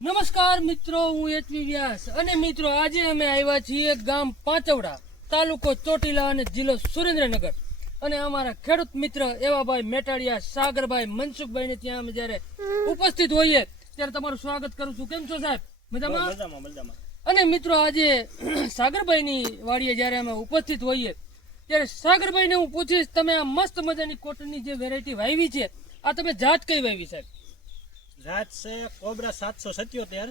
નમસ્કાર મિત્રો હું એચવી વ્યાસ અને મિત્રો આજે અમે આવ્યા છીએ ગામ પાંચવડા તાલુકો ચોટીલા અને જિલ્લો સુરેન્દ્રનગર. અને અમારા ખેડૂત મિત્ર એવાભાઈ મેટાડિયા સાગરભાઈ મનસુખભાઈ ને ત્યાં અમે જ્યારે ઉપસ્થિત હોઈએ ત્યારે તમારું સ્વાગત કરું છું. કેમ છો સાહેબ? મજામાં? અને મિત્રો આજે સાગરભાઈની વાડીએ જ્યારે અમે ઉપસ્થિત હોઈએ ત્યારે સાગરભાઈને હું પૂછીશ તમે આ મસ્ત મજાની કોટનની જે વેરાયટી વાવી છે આ તમે જાત કઈ વાવી સાહેબ? રાત છે કોબરા સાતસો સત્યોતેર.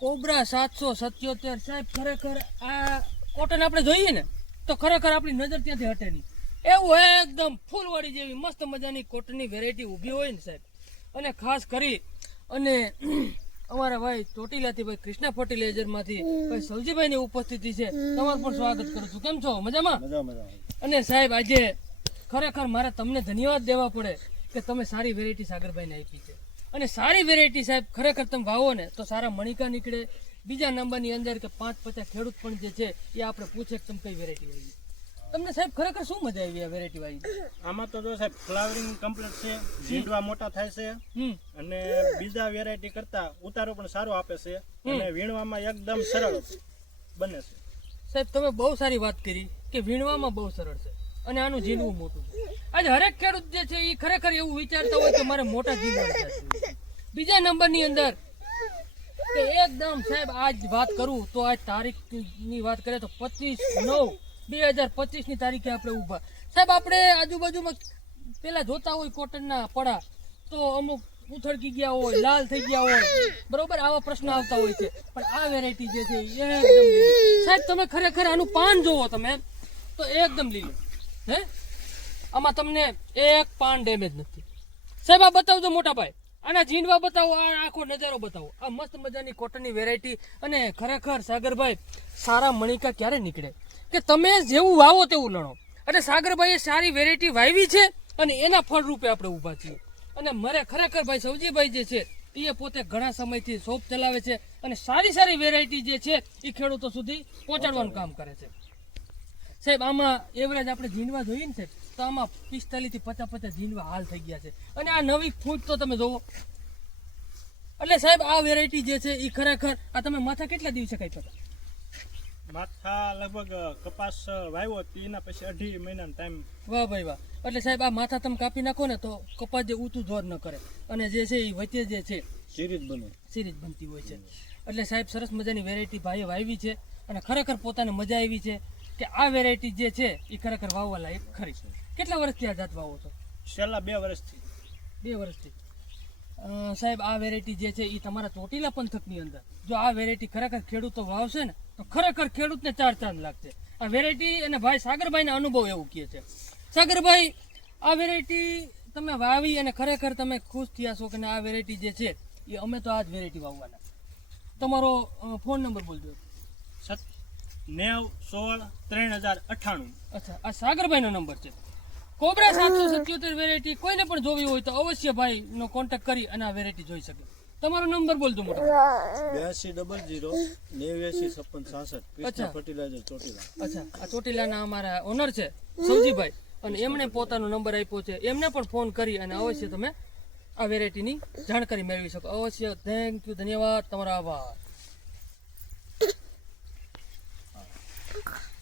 કોબરા સાતસો સત્યોતેર સાહેબ ખરેખર આ કોટન આપણે જોઈએ ને તો ખરેખર આપણી નજર ત્યાંથી હટે નહીં. એવું એકદમ ફૂલવાળી જેવી મસ્ત મજાની કોટનની વેરાયટી ઊભી હોય ને સાહેબ. અને ખાસ કરી અને અમારા ભાઈ ચોટીલાથી ભાઈ કૃષ્ણા ફર્ટિલાઇઝરમાંથી ભાઈ સવજીભાઈની ઉપસ્થિતિ છે તમારું પણ સ્વાગત કરું છું. કેમ છો? મજામાં? મજામાં અને સાહેબ આજે ખરેખર મારે તમને ધન્યવાદ દેવા પડે કે તમે સારી વેરાયટી સાગરભાઈને આપી છે. અને સારી વેરાયટી સાહેબ ખરેખર તમે વાવો ને તો સારા મણિકા નીકળે. બીજા નંબરની અંદર કે પાંચ પચાસ ખેડૂત પણ જે છે એ આપણે પૂછે કે તમે કઈ વેરાયટી વાવી? તમને સાહેબ ખરેખર શું મજા આવી આ વેરાયટી વાવી? આમાં તો જો સાહેબ ફ્લાવરિંગ કમ્પ્લીટ છે ઝીંડવા મોટા થાય છે અને બીજા વેરાયટી કરતા ઉતારો પણ સારો આપે છે અને વીણવામાં એકદમ સરળ બને છે. સાહેબ તમે બહુ સારી વાત કરી કે વીણવામાં બહુ સરળ છે. અને આનું ઝીણવું મોટું આજે હરેક ખેડૂત જે છે એ ખરેખર એવું વિચારતા હોય કે મારે મોટા ઝીણવા બીજા નંબરની અંદર કે એકદમ સાહેબ, આજ વાત કરું તો આજ તારીખની વાત કરીએ તો પચીસ નવ બે હજાર પચીસની તારીખે આપણે ઊભા. સાહેબ, આપણે આજુબાજુમાં પેલા જોતા હોય કોટનના પડા, તો અમુક ઉથળકી ગયા હોય, લાલ થઈ ગયા હોય, બરોબર? આવા પ્રશ્ન આવતા હોય છે. પણ આ વેરાયટી જે છે એ સાહેબ, તમે ખરેખર આનું પાન જોવો તમે, તો એકદમ લીલું. હે? આમાં તમને એક પાન ડેમેજ નથી. સાહેબ, આ બતાવજો મોટા ભાઈ. આના ઝીંડવા બતાવો, આ આખો નજારો બતાવો. આ મસ્ત મજાની કોટનની વેરાયટી અને ખરેખર સાગરભાઈ, સારા મણિકા ક્યારે નીકળે? કે તમે જેવું વાવો તેવું લણો. એટલે સાગરભાઈએ સારી વેરાયટી વાવી છે અને એના ફળ રૂપે આપણે ઊભા છીએ. અને મારે ખરેખર ભાઈ સૌજીભાઈ જે છે એ પોતે ઘણા સમયથી શોપ ચલાવે છે અને સારી સારી વેરાયટી જે છે એ ખેડૂતો સુધી પહોંચાડવાનું કામ કરે છે. સાહેબ આમાં એવરેજ આપણે ઝીંડવા જોઈએ ને સાહેબ તો આમાં પિસ્તાલીસથી પચાસ પચાસ ઝીંડવા હાલ થઈ ગયા છે. અને આ નવી ફૂટ તો તમે જોવો. એટલે સાહેબ આ વેરાયટી જે છે એ ખરેખર આ તમે માથા કેટલા દિવસે કાઢ્યા હતા? માથા લગભગ કપાસ વાવ્યો એના પછી અઢી મહિનાનો ટાઈમ વાહ ભાઈ વાહ. એટલે સાહેબ આ માથા તમે કાપી નાખો ને તો કપાસ જે ઊંચું જોર ન કરે. અને જે છે એ વચ્ચે જે છે સિરીજ બને. સિરીજ બનતી હોય છે. એટલે સાહેબ સરસ મજાની વેરાયટી ભાઈએ વાવી છે. અને ખરેખર પોતાને મજા આવી છે. કે આ વેરાયટી જે છે એ ખરેખર વાવવા લાયક ખરી છે. કેટલા વર્ષથી આ જાત વાવો છો? છેલ્લા બે વર્ષથી. બે વર્ષથી. સાહેબ આ વેરાયટી જે છે એ તમારા ચોટીલા પંથકની અંદર. જો આ વેરાયટી ખરેખર ખેડૂતો વાવશે ને તો ખરેખર ખેડૂતને ચાર ચાંદ લાગશે. આ વેરાયટી અને ભાઈ સાગરભાઈના અનુભવ એવું કહે છે. સાગરભાઈ આ વેરાયટી તમે વાવી અને ખરેખર તમે ખુશ થયા છો કે આ વેરાયટી જે છે એ અમે તો આ જ વેરાયટી વાવવાના. તમારો ફોન નંબર બોલજો. સત નેવ સોળ ત્રણ હજાર અઠાણું અચ્છા આ સાગરભાઈનો નંબર છે. કોબરા સાતસો સત્યોતેર વેરાયટી કોઈને પણ જોવી હોય તો અવશ્ય ભાઈનો કોન્ટેક્ટ કરી અને આ વેરાયટી જોઈ શકે. તમારો નંબર બોલજો મોટા. બ્યાસી ડબલ જીરો નેવ્યાસી છપ્પન છાસઠ અચ્છા. કૃષ્ણ ફર્ટિલાઇઝર ચોટીલા. અચ્છા આ ચોટીલાના અમારા ઓનર છે સૌજીભાઈ અને એમણે પોતાનો નંબર આપ્યો છે. એમને પણ ફોન કરી અને અવશ્ય તમે આ વેરાયટીની જાણકારી મેળવી શકો. અવશ્ય થેન્ક યુ ધન્યવાદ તમારો આભાર. Bye.